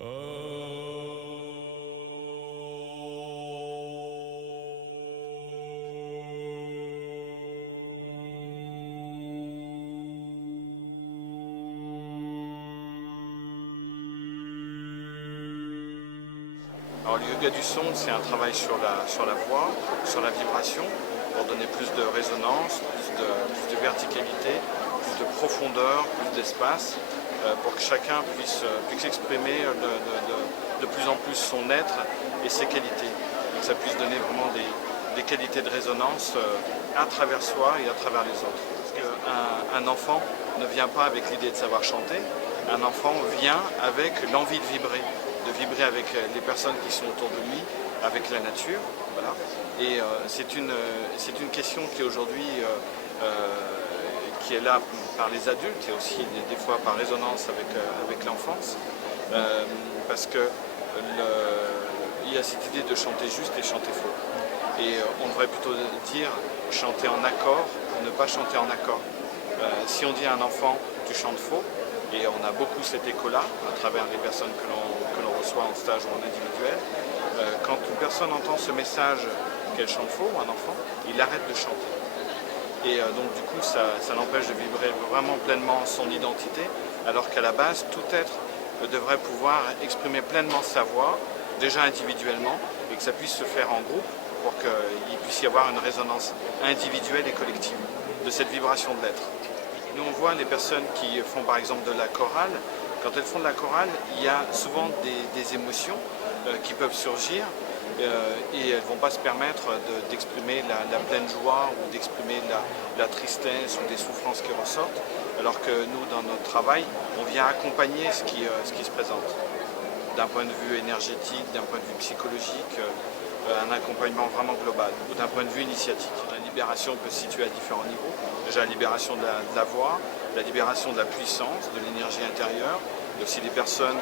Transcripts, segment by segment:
Alors, le yoga du son, c'est un travail sur la voix, sur la vibration, pour donner plus de résonance, plus de verticalité, plus de profondeur, plus d'espace, pour que chacun puisse exprimer de plus en plus son être et ses qualités. Et que ça puisse donner vraiment des qualités de résonance à travers soi et à travers les autres. Parce qu'un enfant ne vient pas avec l'idée de savoir chanter, un enfant vient avec l'envie de vibrer avec les personnes qui sont autour de lui, avec la nature. Voilà. Et c'est une question qui aujourd'hui qui est là par les adultes et aussi des fois par résonance avec l'enfance, parce que il y a cette idée de chanter juste et chanter faux. Et on devrait plutôt dire chanter en accord ou ne pas chanter en accord. Si on dit à un enfant tu chantes faux, et on a beaucoup cet écho-là à travers les personnes que l'on reçoit en stage ou en individuel. Quand une personne entend ce message qu'elle chante faux, un enfant, il arrête de chanter. Et donc du coup, ça l'empêche de vibrer vraiment pleinement son identité, alors qu'à la base, tout être devrait pouvoir exprimer pleinement sa voix, déjà individuellement, et que ça puisse se faire en groupe pour qu'il puisse y avoir une résonance individuelle et collective de cette vibration de l'être. Nous, on voit les personnes qui font par exemple de la chorale. Quand elles font de la chorale, il y a souvent des émotions qui peuvent surgir et elles ne vont pas se permettre d'exprimer la pleine joie ou d'exprimer la tristesse ou des souffrances qui ressortent, alors que nous, dans notre travail, on vient accompagner ce qui se présente. D'un point de vue énergétique, d'un point de vue psychologique, un accompagnement vraiment global, ou d'un point de vue initiatique. La libération peut se situer à différents niveaux. Déjà la libération de la voix, la libération de la puissance, de l'énergie intérieure. Il y a aussi des personnes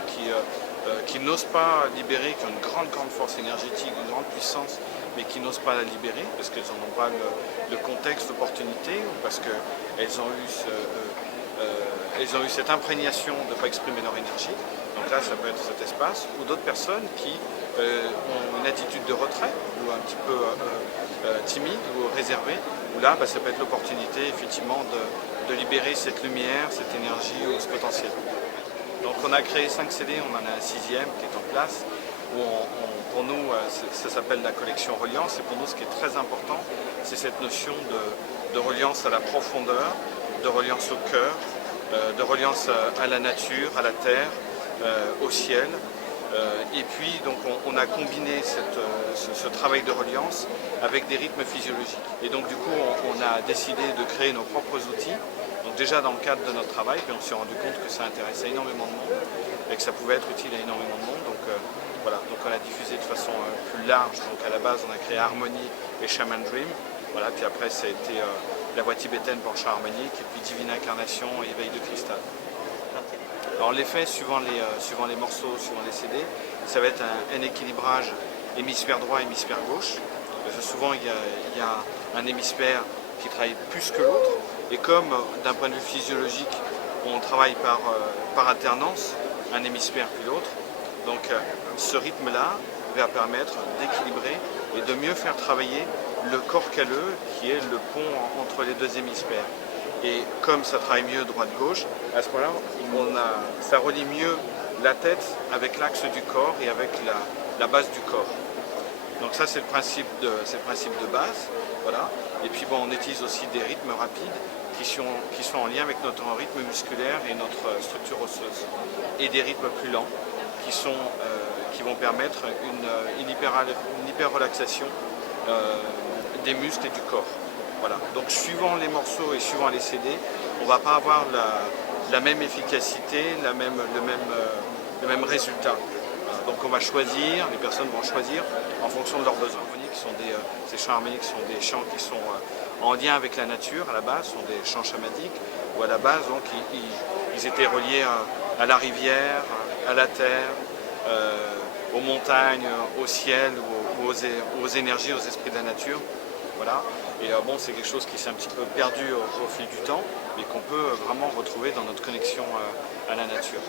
qui n'osent pas libérer, qui ont une grande force énergétique, une grande puissance, mais qui n'osent pas la libérer parce qu'elles n'en ont pas le contexte, l'opportunité, ou parce qu'elles ont eu cette imprégnation de ne pas exprimer leur énergie. Donc là, ça peut être cet espace, ou d'autres personnes qui ont une attitude de retrait, ou un petit peu timide ou réservée, où là, ça peut être l'opportunité effectivement de libérer cette lumière, cette énergie ou ce potentiel. Donc on a créé 5 CD, on en a un 6e qui est en place, où pour nous, ça s'appelle la collection Reliance, et pour nous, ce qui est très important, c'est cette notion de reliance à la profondeur, de reliance au cœur, de reliance à la nature, à la terre, au ciel. Et puis donc on a combiné ce travail de reliance avec des rythmes physiologiques. Et donc du coup on a décidé de créer nos propres outils. Donc déjà dans le cadre de notre travail, puis on s'est rendu compte que ça intéressait énormément de monde et que ça pouvait être utile à énormément de monde. Donc voilà, donc on a diffusé de façon plus large. Donc à la base on a créé Harmonie et Shaman Dream. Voilà, puis après ça a été la voix tibétaine pour chant harmonique, et puis Divine Incarnation et Éveil de cristal. Alors l'effet, suivant les morceaux, suivant les CD, ça va être un équilibrage hémisphère droit, hémisphère gauche. Parce que souvent il y a un hémisphère qui travaille plus que l'autre. Et comme d'un point de vue physiologique, on travaille par alternance, un hémisphère puis l'autre, donc ce rythme-là va permettre d'équilibrer et de mieux faire travailler le corps calleux, qui est le pont entre les deux hémisphères. Et comme ça travaille mieux droite-gauche, à ce moment-là, ça relie mieux la tête avec l'axe du corps et avec la base du corps. Donc ça, c'est le principe de base. Voilà. Et puis bon, on utilise aussi des rythmes rapides qui sont en lien avec notre rythme musculaire et notre structure osseuse. Et des rythmes plus lents qui vont permettre une hyper relaxation des muscles et du corps. Voilà. Donc suivant les morceaux et suivant les CD, on ne va pas avoir la même efficacité, le même résultat. Voilà. Donc on va choisir, les personnes vont choisir en fonction de leurs besoins. Ces chants harmoniques sont des chants qui sont en lien avec la nature à la base, sont des chants chamaniques, où à la base donc, ils étaient reliés à la rivière, à la terre, aux montagnes, au ciel, ou aux énergies, aux esprits de la nature. Voilà. Et bon, c'est quelque chose qui s'est un petit peu perdu au fil du temps, mais qu'on peut vraiment retrouver dans notre connexion à la nature.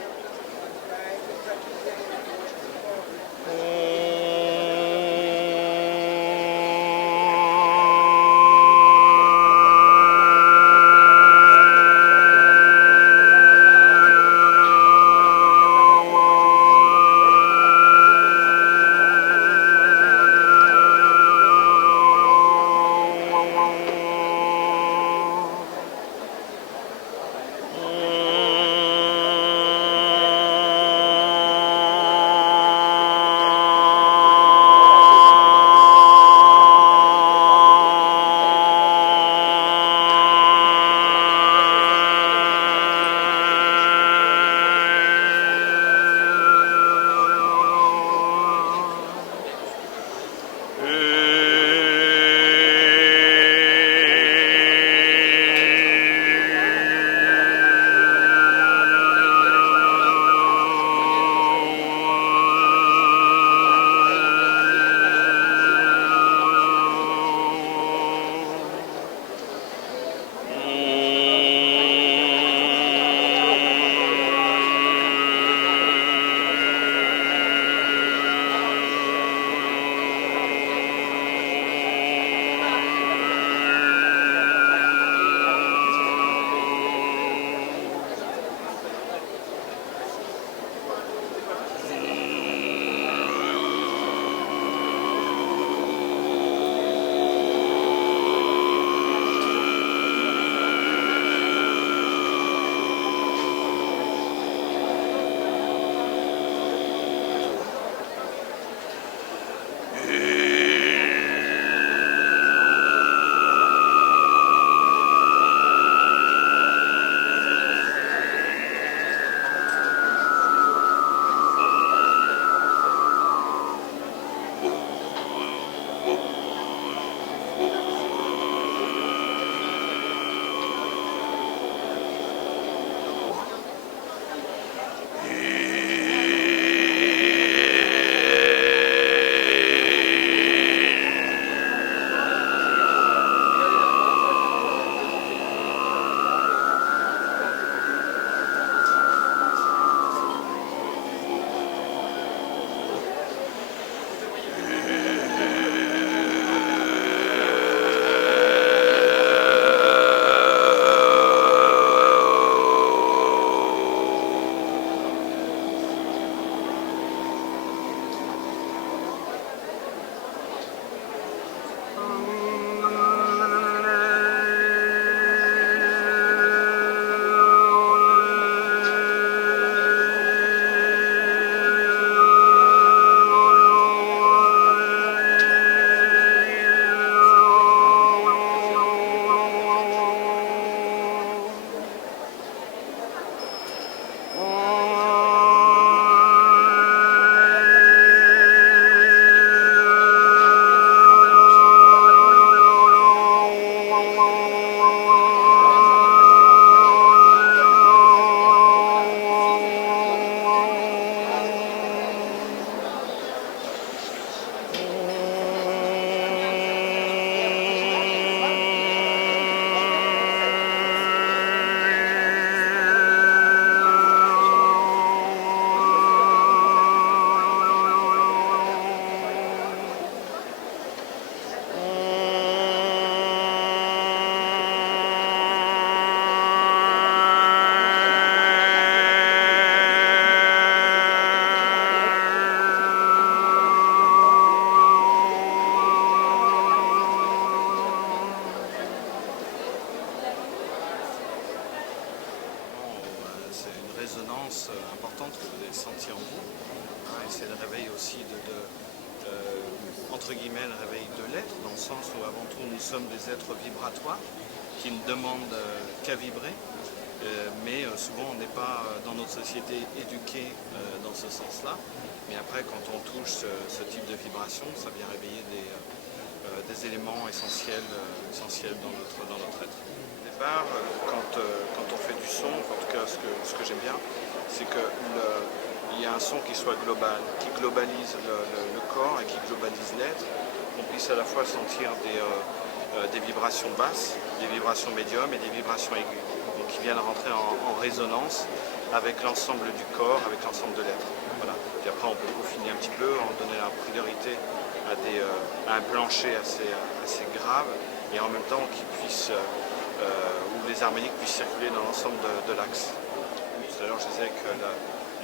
puissante que vous avez sentie en vous. Hein, et c'est le réveil aussi entre guillemets, le réveil de l'être, dans le sens où avant tout nous sommes des êtres vibratoires qui ne demandent qu'à vibrer. Mais souvent on n'est pas dans notre société éduqué dans ce sens-là. Mais après, quand on touche ce type de vibration, ça vient réveiller des éléments essentiels dans notre être. Au départ, quand on fait du son, en tout cas ce que j'aime bien, c'est qu'il y a un son qui soit global, qui globalise le corps et qui globalise l'être. On puisse à la fois sentir des vibrations basses, des vibrations médiums et des vibrations aiguës, donc qui viennent rentrer en résonance avec l'ensemble du corps, avec l'ensemble de l'être. Voilà. Puis après on peut peaufiner un petit peu, en donner la priorité à un plancher assez grave et en même temps où les harmoniques puissent circuler dans l'ensemble de l'axe. Tout à l'heure je disais que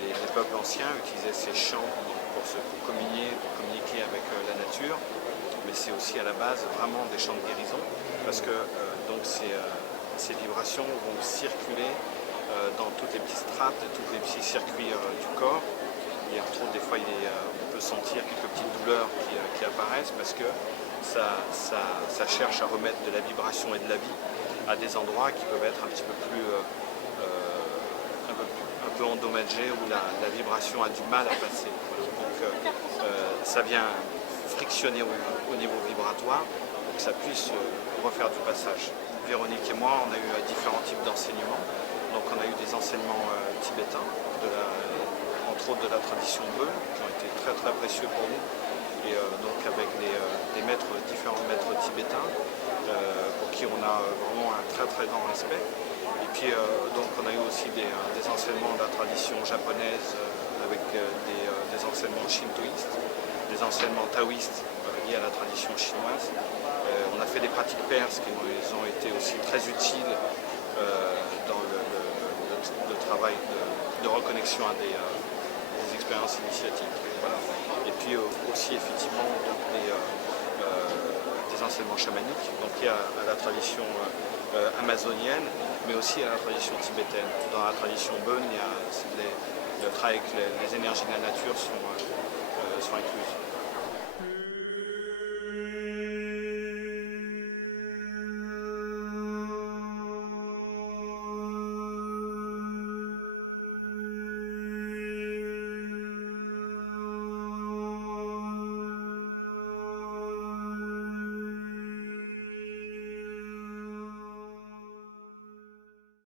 les peuples anciens utilisaient ces chants pour communiquer avec la nature, mais c'est aussi à la base vraiment des chants de guérison, parce que donc ces vibrations vont circuler dans toutes les petites strates, tous les petits circuits du corps. Et entre autres, des fois, on peut sentir quelques petites douleurs qui apparaissent parce que ça cherche à remettre de la vibration et de la vie à des endroits qui peuvent être un petit peu plus un peu endommagés, où la vibration a du mal à passer. Voilà. Donc ça vient frictionner au niveau vibratoire pour que ça puisse refaire du passage. Véronique et moi, on a eu différents types d'enseignements. Donc on a eu des enseignements tibétains, entre autres de la tradition Bön, qui ont été très très précieux pour nous. Et donc avec différents maîtres tibétains, pour qui on a vraiment un très très grand respect. Et puis donc on a eu aussi des enseignements de la tradition japonaise, avec des enseignements shintoïstes, des enseignements taoïstes liés à la tradition chinoise. On a fait des pratiques perses qui ont été aussi très utiles dans le travail de reconnexion à des expériences initiatiques. Voilà. Et puis aussi effectivement donc, des enseignements chamaniques, donc liés à la tradition amazonienne, mais aussi à la tradition tibétaine. Dans la tradition Bön, le travail avec les énergies de la nature sont incluses.